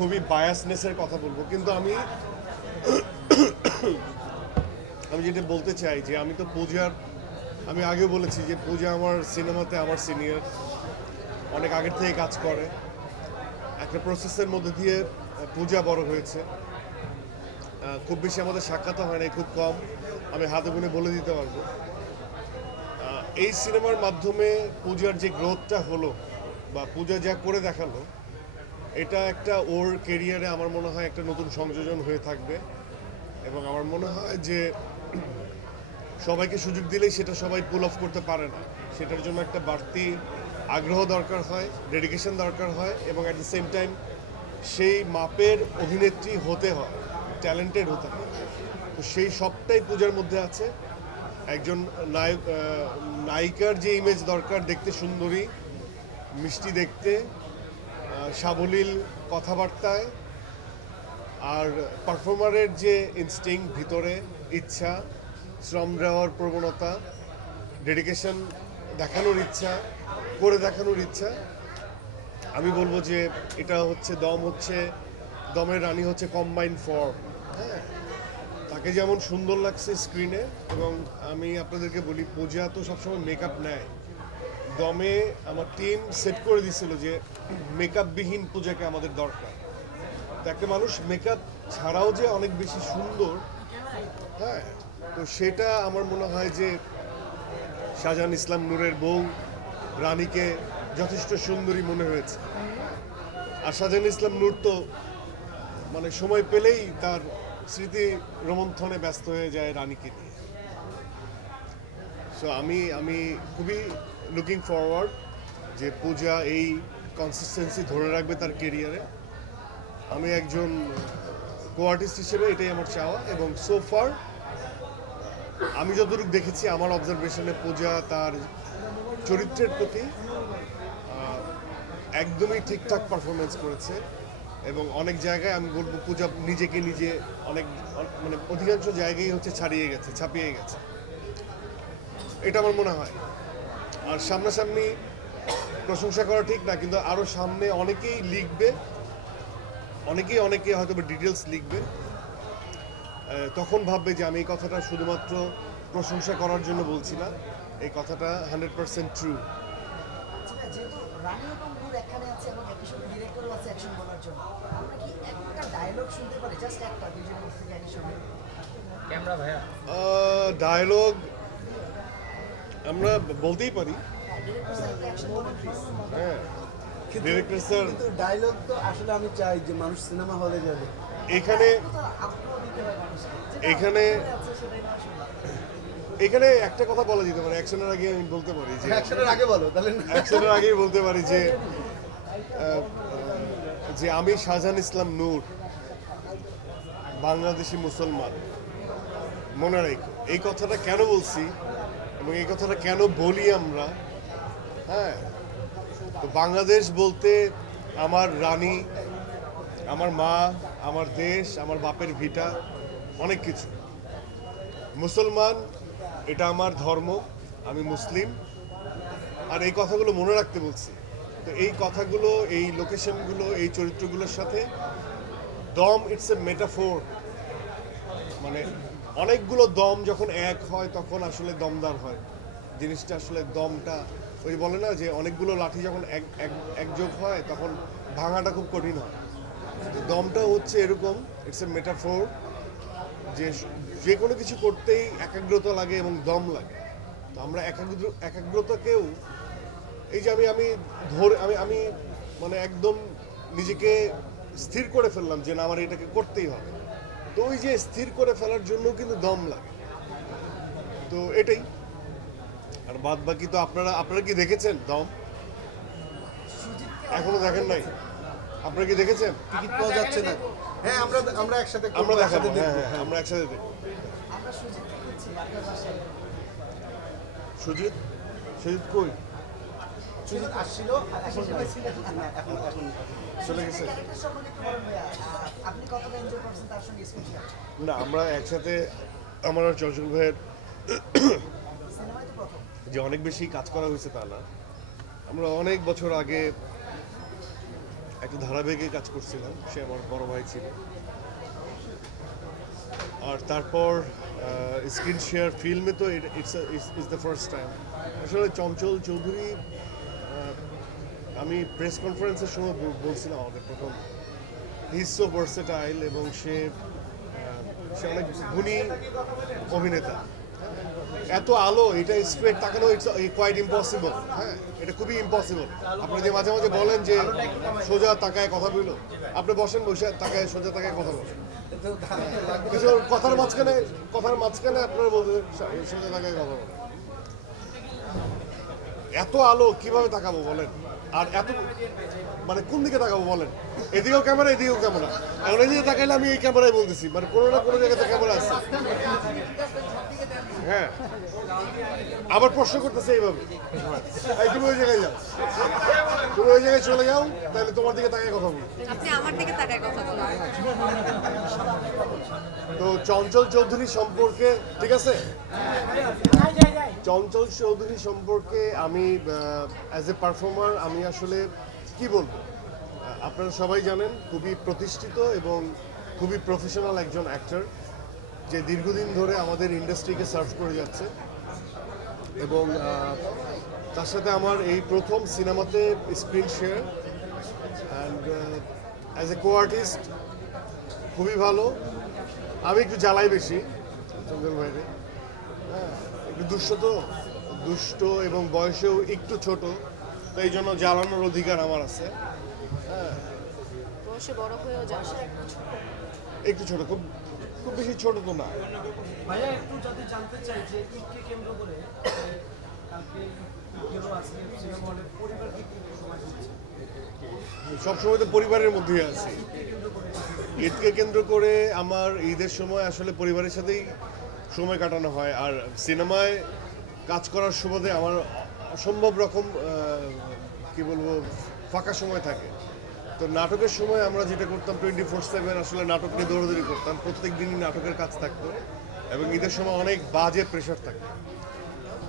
খুবই বায়াসনেসের কথা বলবো, কিন্তু আমি আমি যেটা বলতে চাই যে আমি তো পূজার, আমি আগে বলেছি যে পূজা আমার সিনেমাতে আমার সিনিয়র, অনেক আগের থেকে কাজ করে। একটা প্রসেসের মধ্যে দিয়ে পূজা বড় হয়েছে। খুব বেশি আমাদের সাক্ষাৎ হয় না, খুব কম, আমি হাতে গুনে বলে দিতে পারবো। এই সিনেমার মাধ্যমে পূজার যে গ্রোথটা হলো বা পূজা যা করে দেখালো, এটা একটা ওর কেরিয়ারে আমার মনে হয় একটা নতুন সংযোজন হয়ে থাকবে। এবং আমার মনে হয় যে সবাইকে সুযোগ দিলেই সেটা সবাই পুল অফ করতে পারে না, সেটার জন্য একটা বাড়তি আগ্রহ দরকার হয়, ডেডিকেশন দরকার হয়, এবং অ্যাট দ্য সেম টাইম সেই মাপের অভিনেত্রী হতে হয়, ট্যালেন্টেড হতে হয়। তো সেই সবটাই পূজার মধ্যে আছে। একজন নায়ক, নায়িকার যে ইমেজ দরকার, দেখতে সুন্দরী, মিষ্টি দেখতে, সাবলীল কথাবার্তায়, আর পারফর্মারের যে ইনস্টিংক্ট ভিতরে, ইচ্ছা, শ্রম দেওয়ার প্রবণতা, ডেডিকেশন দেখানোর ইচ্ছা, করে দেখানোর ইচ্ছা, আমি বলবো যে এটা হচ্ছে দমের রানী হচ্ছে কম্বাইন্ড ফর্ম। হ্যাঁ, তাকে যেমন সুন্দর লাগছে স্ক্রিনে, এবং আমি আপনাদেরকে বলি পূজা তো সবসময় মেকআপ নেয়। দমে আমার টিম সেট করে দিছিল যে মেকআপবিহীন পূজাকে আমাদের দরকার। তো একটা মানুষ মেকআপ ছাড়াও যে অনেক বেশি সুন্দর, হ্যাঁ, তো সেটা আমার মনে হয় যে শাহজাহান ইসলাম নূরের বউ রানীকে যথেষ্ট সুন্দরী মনে হয়েছে। আর শাহজাহান ইসলাম নূর তো মানে সময় পেলেই তার স্মৃতি রোমন্থনে ব্যস্ত হয়ে যায় রানীকে নিয়ে। সো আমি আমি খুবই লুকিং ফরওয়ার্ড যে পূজা এই কনসিস্টেন্সি ধরে রাখবে তার কেরিয়ারে। আমি একজন কো আর্টিস্ট হিসেবে এটাই আমার চাওয়া, এবং সো ফার আমি যতটুকু দেখেছি আমার অবজারভেশনে পূজা তার চরিত্রের প্রতি একদমই ঠিকঠাক পারফরমেন্স করেছে। এবং অনেক জায়গায় আমি বলবো পূজা নিজেকে নিজে অনেক মানে অধিকাংশ জায়গায় হচ্ছে ছাপিয়ে গেছে, এটা আমার মনে হয়। আর সামনাসামনি প্রশংসা করা ঠিক না, কিন্তু আরও সামনে অনেকেই লিখবে, অনেকে হয়তো ডিটেলস লিখবে, তখন ভাববে যে আমি এই কথাটা শুধুমাত্র প্রশংসা করার জন্য বলছি না, এই কথাটা 100% ট্রু। যেহেতু রানী এবং নূর এখানে আছে এবং একই সঙ্গে ডিরেক্টরও আছে অ্যাকশন বলার জন্য, আমরা কি একটা ডায়লগ শুনতে পারি, জাস্ট একটা, দুইজনের মধ্যে থেকে একই সঙ্গে? ক্যামেরা ভাইয়া ডায়লগ আমরা বলতেই পারি। ডিরেক্টর স্যার একটা অ্যাকশন বলার জন্য হ্যাঁ, ডিরেক্টর স্যার কিন্তু ডায়লগ তো আসলে আমি চাই যে মানুষ সিনেমা হলে যাবে। এখানে আগ্রহ দিতে হয় মানুষকে, এখানে- যেটা আছে সেটাই না শুনলাম। এখানে একটা কথা বলা যেতে পারে, অ্যাকশনের আগে আমি বলতে পারি যে অ্যাকশনের আগে বলো তাহলে না। অ্যাকশনের আগেই বলতে পারি যে যে আমি শাহজাহান ইসলাম নূর বাংলাদেশি মুসলমান। মনে রেখো এই কথাটা কেন বলছি এবং এই কথাটা কেন বলি আমরা। হ্যাঁ, তো বাংলাদেশ বলতে আমার রানী, আমার মা, আমার দেশ, আমার বাপের ভিটা, অনেক কিছু। মুসলমান এটা আমার ধর্ম, আমি মুসলিম। আর এই কথাগুলো মনে রাখতে বলছি। তো এই কথাগুলো, এই লোকেশনগুলো, এই চরিত্রগুলোর সাথে দম, ইটস এ মেটাফোর। মানে অনেকগুলো দম যখন এক হয় তখন আসলে দমদার হয় জিনিসটা। আসলে দমটা ওই বলে না যে অনেকগুলো লাঠি যখন একযোগ হয় তখন ভাঙাটা খুব কঠিন হয়। তো দমটা হচ্ছে এরকম, ইটস এ মেটাফোর, যে যে কোনো কিছু করতেই একাগ্রতা লাগে এবং দম লাগে। তো আমরা একাগ্রতাকেও এই যে আমি ধরে আমি মানে একদম নিজেকে স্থির করে ফেললাম যে না আমার এটাকে করতেই হবে। তো ওই যে স্থির করে ফেলার জন্য কিন্তু দম লাগে। তো এটাই। আর বাদ বাকি তো আপনারা কি দেখেছেন দম? এখনো দেখেন নাই? আপনারা কি দেখেছেন? টিকিট পাওয়া যাচ্ছে না। হ্যাঁ, আমরা একসাথে করবো, আমরা দেখাবো, একসাথে হ্যাঁ দেখবো। হ্যাঁ, আমরা একসাথে দেখবো। আমরা সুজিতকে খুঁজছি আপনার বাসায়। সুজিত কই? সুজিত আসছিল, এখন না, এখন চলে গেছে? ক্যারেক্টার সম্পর্কে একটু বলেন ভাইয়া, আপনি কতটা এনজয় করছেন তার সঙ্গে স্ক্রিন শেয়ার? না, আমরা একসাথে, আমার আর চঞ্চল ভাইয়ের সিনেমায় তো প্রথম। যে অনেক বেশি কাজ করা হয়েছে তা না। আমরা অনেক বছর আগে একটা ধারাবাহিকে কাজ করছিলাম, সে আমার বড় ভাই ছিল। আর তারপর স্ক্রিন শেয়ার ফিল্মে তো ইটস দ্য ফার্স্ট টাইম। আসলে চঞ্চল চৌধুরী, আমি প্রেস কনফারেন্সের সময় বলছিলাম আমাদের প্রথম, হি ইজ সো ভার্সেটাইল এবং সে অনেক গুণী অভিনেতা। এত আলো, এটা স্ট্রেট তাকানো ইটস কোয়াইট ইম্পসিবল। হ্যাঁ, এটা খুবই ইম্পসিবল। আপনারা যে মাঝে মাঝে বলেন যে সোজা তাকায় কথা বললো, আপনি বসেন, বসে তাকায় সোজা তাকায় কথা বলেন। কিছু কথার মাঝখানে আপনারা বলবেন সোজা তাকায় কথা বলেন। এত আলো কিভাবে তাকাবো বলেন? আর এত মানে কোন দিকে তাকাবো বলেন? এদিকেও ক্যামেরা, এদিকেও ক্যামেরা। এখন এদিকে তাকাইলে আমি এই ক্যামেরায় বলতেছি, মানে কোনো না কোনো জায়গাতে ক্যামেরা আছে। হ্যাঁ, আবার প্রশ্ন করতেছে এইভাবে, তুমি ওই জায়গায় যাও, তুমি ওই জায়গায় চলে যাও, তাহলে তোমার দিকে তাকায় কথা বলবো। আপনি আমার দিকে তাকায় কথা বলুন। তো চঞ্চল চৌধুরী সম্পর্কে, ঠিক আছে, চঞ্চল চৌধুরী সম্পর্কে আমি অ্যাজ এ পারফর্মার আমি আসলে কি বলবো, আপনারা সবাই জানেন খুবই প্রতিষ্ঠিত এবং খুবই প্রফেশনাল একজন অ্যাক্টর, যে দীর্ঘদিন ধরে আমাদের ইন্ডাস্ট্রিকে সার্ভ করে যাচ্ছে। এবং তার সাথে আমার এই প্রথম সিনেমাতে screen share, and as a co artist খুবই ভালো। আমি একটু জ্বালাই বেশি চঞ্চল ভাইরে, হ্যাঁ, একটু দুষ্ট এবং বয়সেও একটু ছোট, তো এই জন্য জ্বালানোর অধিকার আমার আছে। হ্যাঁ, বয়সে বড় হয়েও যান। একটু ছোট, খুব খুব বেশি ছোট তো না। ভাইয়া একটু যদি জানতে চাই যে ঈদকে কেন্দ্র করে কালকে ঈদেরও আজকে সিনেমা হলে পরিবারকে কি সময় দিচ্ছে? সবসময় তো পরিবারের মধ্যেই আছি। ঈদকে কেন্দ্র করে আমার ঈদের সময় আসলে পরিবারের সাথেই সময় কাটানো হয়। আর সিনেমায় কাজ করার সুবাদে আমার অসম্ভব রকম কি বলবো ফাঁকা সময় থাকে। তো নাটকের সময় আমরা যেটা করতাম 24/7 আসলে নাটক নিয়ে দৌড়াদৌড়ি করতাম, প্রত্যেক দিনই নাটকের কাজ থাকতো এবং ঈদের সময় অনেক বাজে প্রেশার থাকতো।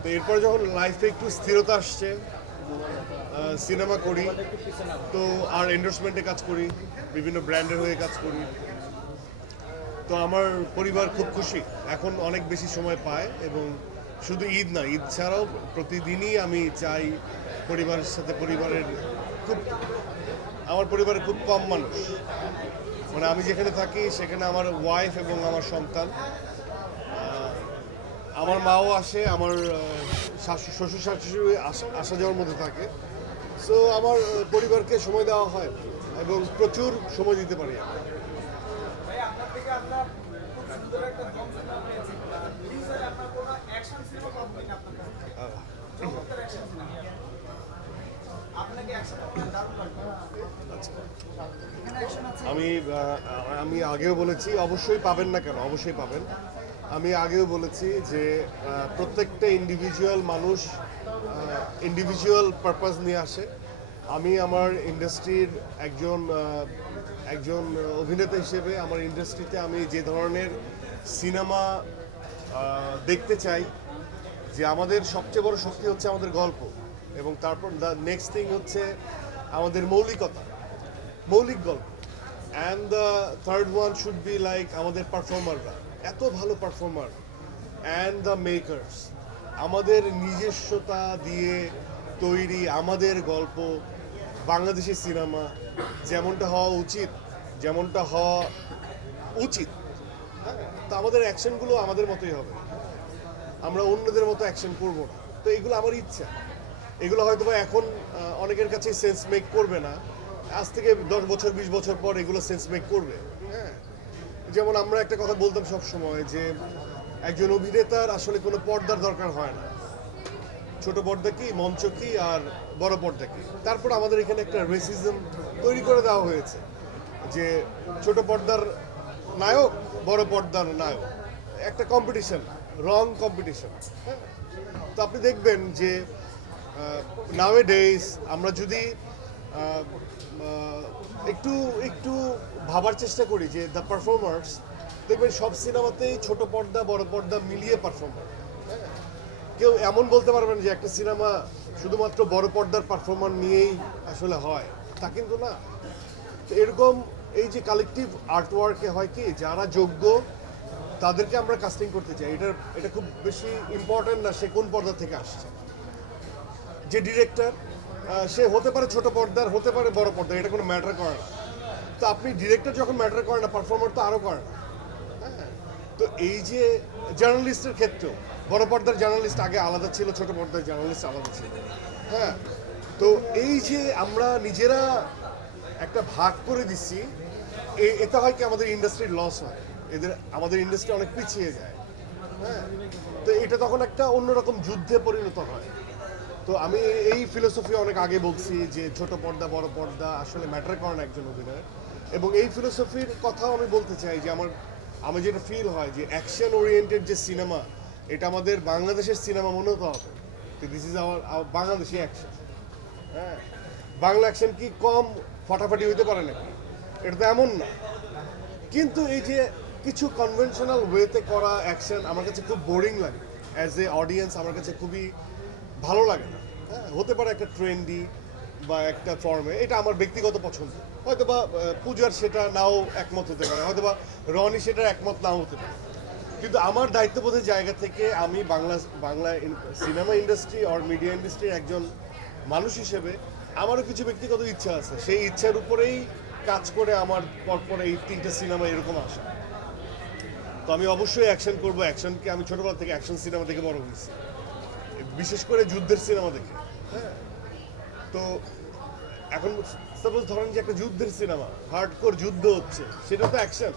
তো এরপর যখন লাইফে একটু স্থিরতা আসছে, সিনেমা করি, তো আর এন্ডোর্সমেন্টে কাজ করি, বিভিন্ন ব্র্যান্ডের হয়ে কাজ করি, তো আমার পরিবার খুব খুশি, এখন অনেক বেশি সময় পায়। এবং শুধু ঈদ না, ঈদ ছাড়াও প্রতিদিনই আমি চাই পরিবারের সাথে, আমার পরিবারে খুব কম মানুষ, মানে আমি যেখানে থাকি সেখানে আমার ওয়াইফ এবং আমার সন্তান, আমার মাও আসে, আমার শ্বশুর শাশুড়ি আসা যাওয়ার মধ্যে থাকে। সো আমার পরিবারকে সময় দেওয়া হয় এবং প্রচুর সময় দিতে পারি আমি। ভাই আপনার থেকে আমরা খুব সুন্দর একটা দম সিনেমা পেয়েছি। প্লিজ স্যার আপনার কোনো অ্যাকশন সিনেমা পাবো কিনা আপনার কাছ থেকে? চমৎকার অ্যাকশন সিনেমা। আপনাকে অ্যাকশন দারুণ লাগবে। এখানে অ্যাকশন আছে। আমি আগেও বলেছি, অবশ্যই পাবেন না কেন, অবশ্যই পাবেন। আমি আগেও বলেছি যে প্রত্যেকটা ইন্ডিভিজুয়াল মানুষ ইন্ডিভিজুয়াল পারপাস নিয়ে আসে। আমি আমার ইন্ডাস্ট্রির একজন অভিনেতা হিসেবে আমার ইন্ডাস্ট্রিতে আমি যে ধরনের সিনেমা দেখতে চাই, যে আমাদের সবচেয়ে বড় শক্তি হচ্ছে আমাদের গল্প, এবং তারপর দ্য নেক্সট থিং হচ্ছে আমাদের মৌলিক গল্প, and the third one should be like আমাদের পারফর্মাররা, এত ভালো পারফর্মার, অ্যান্ড দ্য মেকার্স, আমাদের নিজস্বতা দিয়ে তৈরি আমাদের গল্প, বাংলাদেশের সিনেমা যেমনটা হওয়া উচিত, হ্যাঁ, তো আমাদের অ্যাকশনগুলো আমাদের মতোই হবে, আমরা অন্যদের মতো অ্যাকশন করব না। তো এগুলো আমার ইচ্ছা, এগুলো হয়তো বা এখন অনেকের কাছে সেন্স মেক করবে না, আজ থেকে 10 বছর 20 বছর পর এগুলো সেন্স মেক করবে। হ্যাঁ, যেমন আমরা একটা কথা বলতাম সব সময় যে একজন অভিনেতার আসলে কোনো পর্দার দরকার হয় না, ছোট পর্দা কি, মঞ্চ কি, আর বড় পর্দা কি। তারপর আমাদের এখানে একটা রেসিজম তৈরি করে দেওয়া হয়েছে যে ছোট পর্দার নায়ক, বড় পর্দার নায়ক, একটা কম্পিটিশন, রং কম্পিটিশন। তো আপনি দেখবেন যে নাওএডেজ আমরা যদি একটু ভাবার চেষ্টা করি যে দ্য পারফর্মার্স, দেখবেন সব সিনেমাতেই ছোট পর্দা বড় পর্দা মিলিয়ে পারফর্মার। কেউ এমন বলতে পারবেন যে একটা সিনেমা শুধুমাত্র বড় পর্দার পারফর্মার নিয়েই আসলে হয়, তা কিন্তু না। তো এরকম এই যে কালেকটিভ আর্টওয়ার্কে হয় কি যারা যোগ্য তাদেরকে আমরা কাস্টিং করতে চাই। এটা খুব বেশি ইম্পর্টেন্ট না সে কোন পর্দা থেকে আসছে। যে ডিরেক্টর সে হতে পারে ছোট পর্দার, হতে পারে বড় পর্দা, এটা কোনো ম্যাটার করে না। তো আপনি ডিরেক্টর যখন ম্যাটার করে না, পারফর্মার তো আরও করে না। হ্যাঁ, তো এই যে জার্নালিস্টের ক্ষেত্রেও বড় পর্দার জার্নালিস্ট আগে আলাদা ছিল, ছোট পর্দার জার্নালিস্ট আলাদা ছিল। হ্যাঁ, তো এই যে আমরা নিজেরা একটা ভাগ করে দিচ্ছি, এটা হয় কি আমাদের ইন্ডাস্ট্রির লস হয়, আমাদের ইন্ডাস্ট্রি অনেক পিছিয়ে যায়। হ্যাঁ, তো এটা তখন একটা অন্যরকম যুদ্ধে পরিণত হয়। তো আমি এই ফিলোসফি অনেক আগে বলছি যে ছোট পর্দা বড় পর্দা আসলে ম্যাটার করে না একজন অভিনয়, এবং এই ফিলোসফির কথাও আমি বলতে চাই যে আমার যেটা ফিল হয় যে অ্যাকশন ওরিয়েন্টেড যে সিনেমা, এটা আমাদের বাংলাদেশের সিনেমা মনে হতে হবে। This is our Bangladeshi action. হ্যাঁ, বাংলা অ্যাকশন কি কম ফাটাফাটি হইতে পারে নাকি? এটা তো এমন না। কিন্তু এই যে কিছু কনভেনশনাল ওয়েতে করা অ্যাকশন আমার কাছে খুব বোরিং লাগে। অ্যাজ এ অডিয়েন্স আমার কাছে খুবই ভালো লাগে না। হ্যাঁ, হতে পারে একটা ট্রেন্ডি বা একটা ফর্মে, এটা আমার ব্যক্তিগত পছন্দ। হয়তো বা পূজার সেটা নাও একমত হতে পারে, হয়তো বা রনি সেটা একমত নাও হতে পারে। কিন্তু আমার দায়িত্ববোধের জায়গা থেকে আমি বাংলা সিনেমা ইন্ডাস্ট্রি আর মিডিয়া ইন্ডাস্ট্রির একজন মানুষ হিসেবে আমারও কিছু ব্যক্তিগত ইচ্ছা আছে। সেই ইচ্ছার উপরেই কাজ করে আমার পরপর এই 3টে সিনেমা এরকম আসে। তো আমি অবশ্যই অ্যাকশন করবো। অ্যাকশনকে আমি ছোটবেলা থেকে অ্যাকশন সিনেমা থেকে বড় হয়েছি, বিশেষ করে যুদ্ধের সিনেমা দেখে। হ্যাঁ, তো এখন সাপোজ ধরেন যে একটা যুদ্ধের সিনেমা, হার্ডকোর যুদ্ধ হচ্ছে, সেটা তো অ্যাকশন।